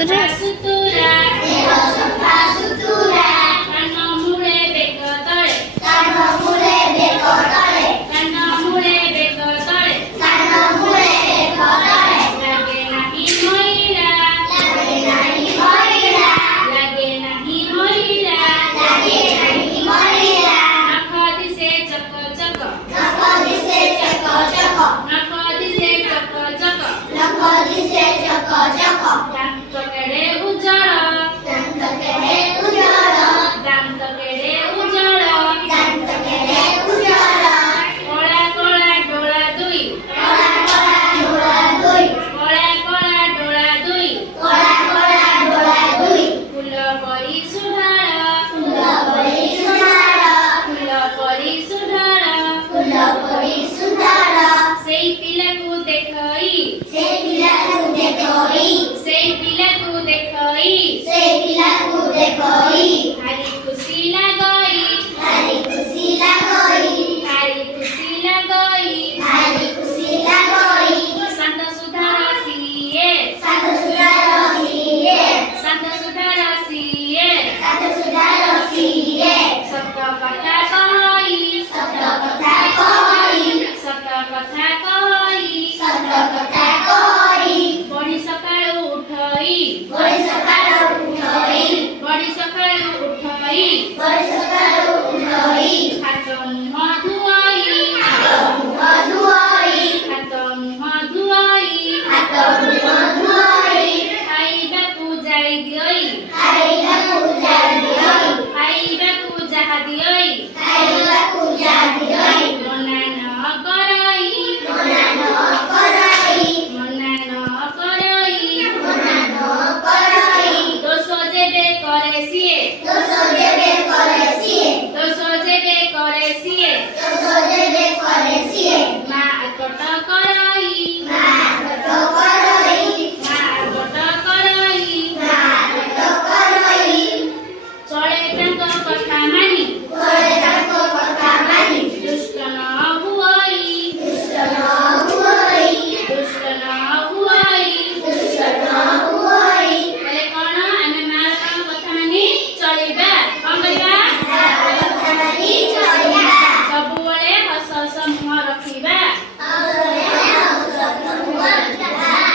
ସୁତୁରା କାନ ମୂଳେ ବେକ ତଳେ କାନ ମୂଳେ ବେକ ତଳେ ଲାଗେ ନାହିଁ ମଇଳା ନଖ ଦିଶେ ଚକ ଚକ ଦାନ୍ତ କେଡ଼େ ଉଜ୍ଜଳ କଳା କଳା ଡୋଳା ଦୁଇ ଫୁଲ ପରି ସୁଢାଳ ସେଇ ପିଲାକୁ ଦେଖଇ ଭାରି ଖୁସି ଲାଗଇ ଶାନ୍ତ ସୁଧାର ସିଏ ସତ କଥା କହି ବଢି ସକାଳୁ ଉଠଇ ହାତ ମୁହଁ ଧୁଆଇ ଖାଇବାକୁ ଯାହା ଦିଅଇ ମନା ନ କରଇ ଦୋଷ ଯେବେ କରେ ସିଏ ମା ଆକଟ କରଇ ଚଳେ ତାଙ୍କ କଥା ମାନି ଦୁଷ୍ଟ ନ ହୁଅଇ ହେଲେ କଣ ଆମେ ମା ବାପାଙ୍କ କଥା ମାନି ଚଳିବା କଣ କରିବା ସବୁବେଳେ ହସ ହସ ମୁହଁ ରଖିବା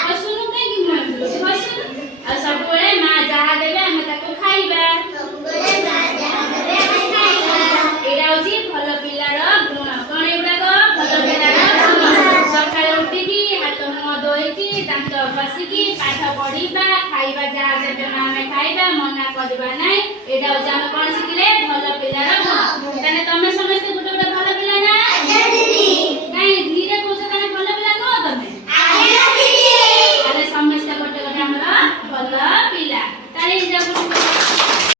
ହସୁନୁ କାହିଁକି ମୁହଁ ରଖିଛୁ ହସୁନୁ ଆଉ ସବୁବେଳେ ମା ଯାହା ଦେବେ ଆମେ ତାକୁ ଖାଇବା ଏଇଟା ହଉଛି ଭଲ ପିଲାର ଗୁଣ କଣ ଏଗୁଡାକ ଭଲ ପିଲାର ଗୁଣ ସକାଳେ ଉଠିକି ହାତ ମୁହଁ ଧୋଇକି ଦାନ୍ତ ଘଷିକି ପାଠ ପଢିବା ଖାଇବା ଯାହା ଦେବେ ମା ଆମେ ଖାଇବା ମନା କରିବା ନାହିଁ ଏଇଟା ହଉଛି ଆମେ କଣ ଶିଖିଲେ ଭଲ ପିଲାର ଗୁଣ ତାହେଲେ ତମେ ସମସ୍ତେ ଗୋଟେ ଗୋଟେ